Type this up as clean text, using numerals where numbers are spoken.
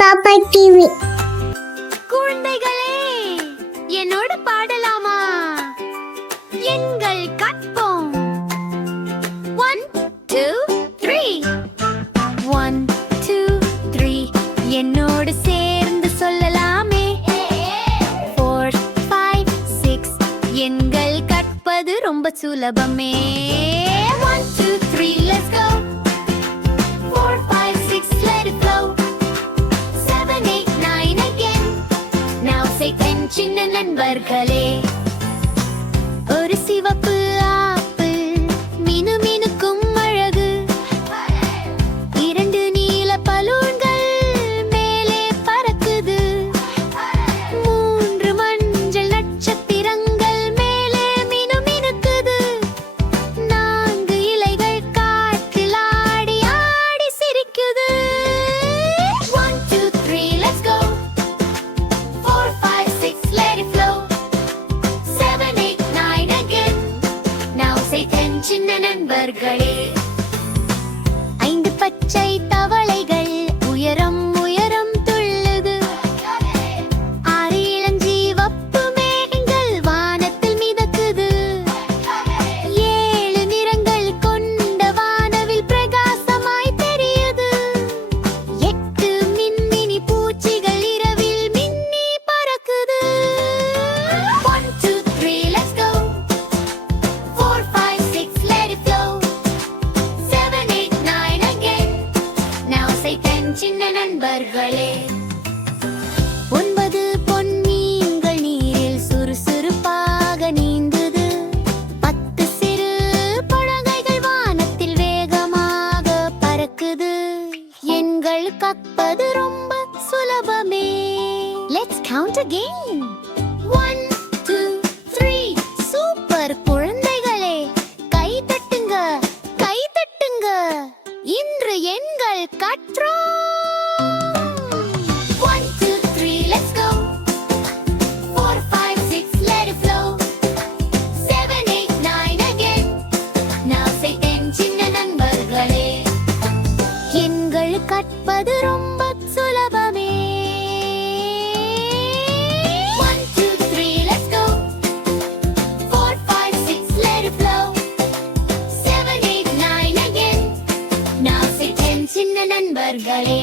பாப்பா டிவி. குழந்தைகளே, என்னோடு பாடலாமா? எண்கள் கற்போம். 1 2 3 1 2 3 என்னோடு சேர்ந்து சொல்லலாமே. 4 5 6 எண்கள் கற்பது ரொம்ப சுலபமே. 1 2 3 let's go. 4 5 6 let it flow. 7 8 9 again. Now say 10 சின்ன நண்பர்களே. ஒரு சிவப்பு ஆப்பிள் மினுமினுக்கும் அழகு. 2 நீல பலூன்கள் மேலே பறக்குது. 3 மஞ்சள் நட்சத்திரங்கள் மேலே மினுமினுக்குது. 4 இலைகள் காற்றில் ஆடி ஆடி சிரிக்குது. 1 2 3 let's go. 4 5 6 let it flow. 7 8 9 again. Now say 10 சின்ன நண்பர்களே. 5 பச்சை தவளைகள் உயரம் உயரம் துள்ளுது. 6 இளஞ்சிவப்பு மேகங்கள் வானத்தில் மிதக்குது. 7 நிறங்கள் கொண்ட வானவில் பிரகாசமாய் தெரியுது. 8 மின்மினி பூச்சிகள் இரவில் மின்னி பறக்குது. 1 2 3 let's go. 4 5 6 let it flow. 7 8 9 again. Now say 10 சின்ன நண்பர்களே. 9 பொன் மீன்கள் நீரில் சுறுசுறுப்பாக நீந்துது. 10 சிறு பழங்கைகள் வானத்தில் வேகமாக பறக்குது. எண்கள் கற்பது ரொம்ப சுலபமே. Let's count again. 1 2 3 சூப்பர் குழந்தைகளே, கை தட்டுங்க கை தட்டுங்க. இன்று எண்கள் கற்றோம். 1 2 3 let's go. 4 5 6 let it flow. 7 8 9 again. Now say 10 சின்ன நண்பர்களே. எண்கள் கற்பது ரொம்ப சுலபமே. 1 2 3 let's go. 4 5 6 let it flow. 7 8 9 again. Now say 10 சின்ன நண்பர்களே.